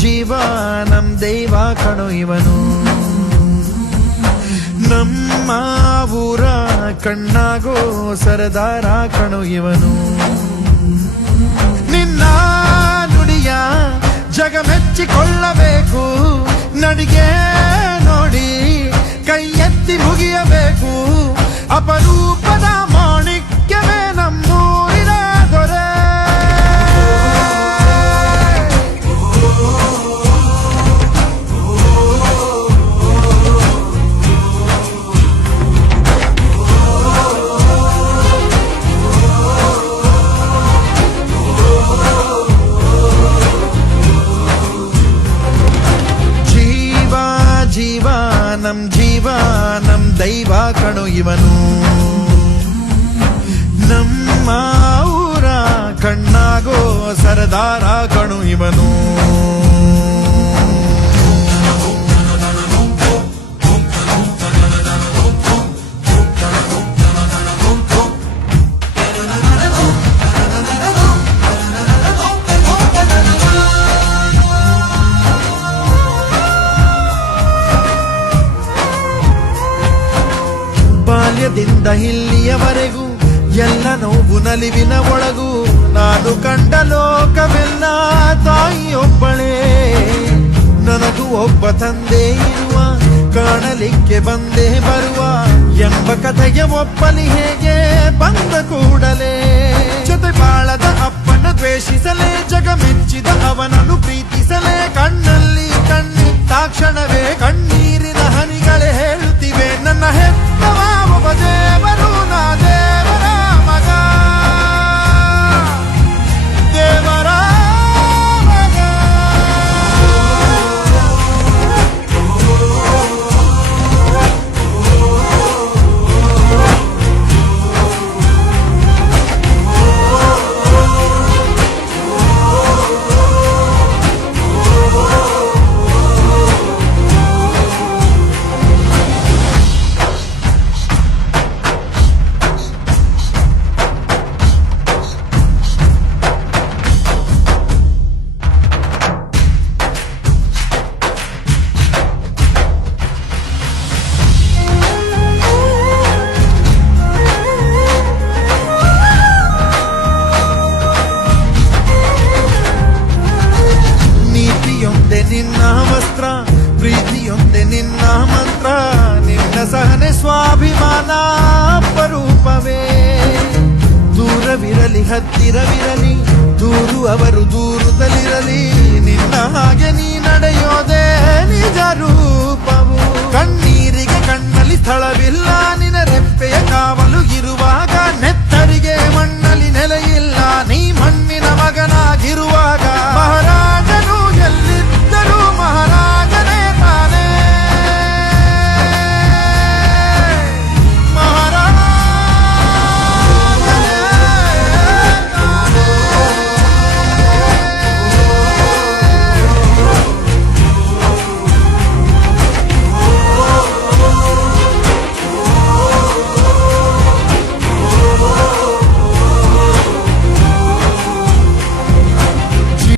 ಜೀವಾನಂ ದೈವ ಕಣೋ ಇವನು, ನಮ್ಮ ಊರ ಕಣ್ಣಾಗೋ ಸರದಾರ ಕಣೋ ಇವನು. ನಿನ್ನ ನುಡಿಯ ಜಗ ಮೆಚ್ಚಿಕೊಳ್ಳಬೇಕು, ನಡಿಗೆ ನೋಡಿ ಕೈ ಎತ್ತಿ ಮುಗಿಯಬೇಕು. ಅಪರೂಪದ ಮಾಣಿಕ್ಯವೇ ನಮ್ಮೂರಿನ ದೊರೆ. ಜೀವಾನಂ ದೈವ ಕಣೋ ಇವನು, ನಮ್ಮ ಊರ ಕಣ್ಣಾಗೋ ಸರದಾರ ಕಣೋ ಇವನು. ಬಾಲ್ಯದಿಂದ ಇಲ್ಲಿಯವರೆಗೂ ಎಲ್ಲ ನೋವು ನಲಿವಿನ ಒಳಗೂ ನಾನು ಕಂಡ ಲೋಕವೆಲ್ಲ ತಾಯಿಯೊಬ್ಬಳೇ. ನನಗೂ ಒಬ್ಬ ತಂದೆ ಇರುವ, ಕಾಣಲಿಕ್ಕೆ ಬಂದೇ ಬರುವ ಎಂಬ ಕಥೆಗೆ ಒಪ್ಪಲಿ ಹೇಗೆ ಬಂದ ಕೂಡಲೇ. ಜೊತೆ ಬಾಳದ ಅಪ್ಪನ ದ್ವೇಷಿಸಲೇ, ಜಗ ಮೆಚ್ಚಿದ ಅವನನ್ನು ಪ್ರೀತಿಸಲೇ. ಕಣ್ಣಲ್ಲಿ ಕಣ್ಣಿಟ್ಟಾಕ್ಷಣವೇ ಕಣ್ಣೀರಿನ ಹನಿಗಳೇ ಹೇಳುತ್ತಿವೆ, ನನ್ನ ಹೆತ್ತವ ಒಬ್ಬ ದೇವರು, ನಾ ದೇವರ ಮಗ, ದೇವರ ಮಗ. ನಿನ್ನ ವಸ್ತ್ರ, ಪ್ರೀತಿಯೊಂದೆ ನಿನ್ನ ಮಂತ್ರ, ನಿನ್ನ ಸಹನೆ ಸ್ವಾಭಿಮಾನ ಅಪರೂಪವೇ. ದೂರವಿರಲಿ ಹತ್ತಿರವಿರಲಿ, ದೂರು ಅವರು ದೂರದಲ್ಲಿರಲಿ, ನಿನ್ನ ಹಾಗೆ ನೀ ನಡೆಯೋದೇ ನಿಜ ರೂಪ.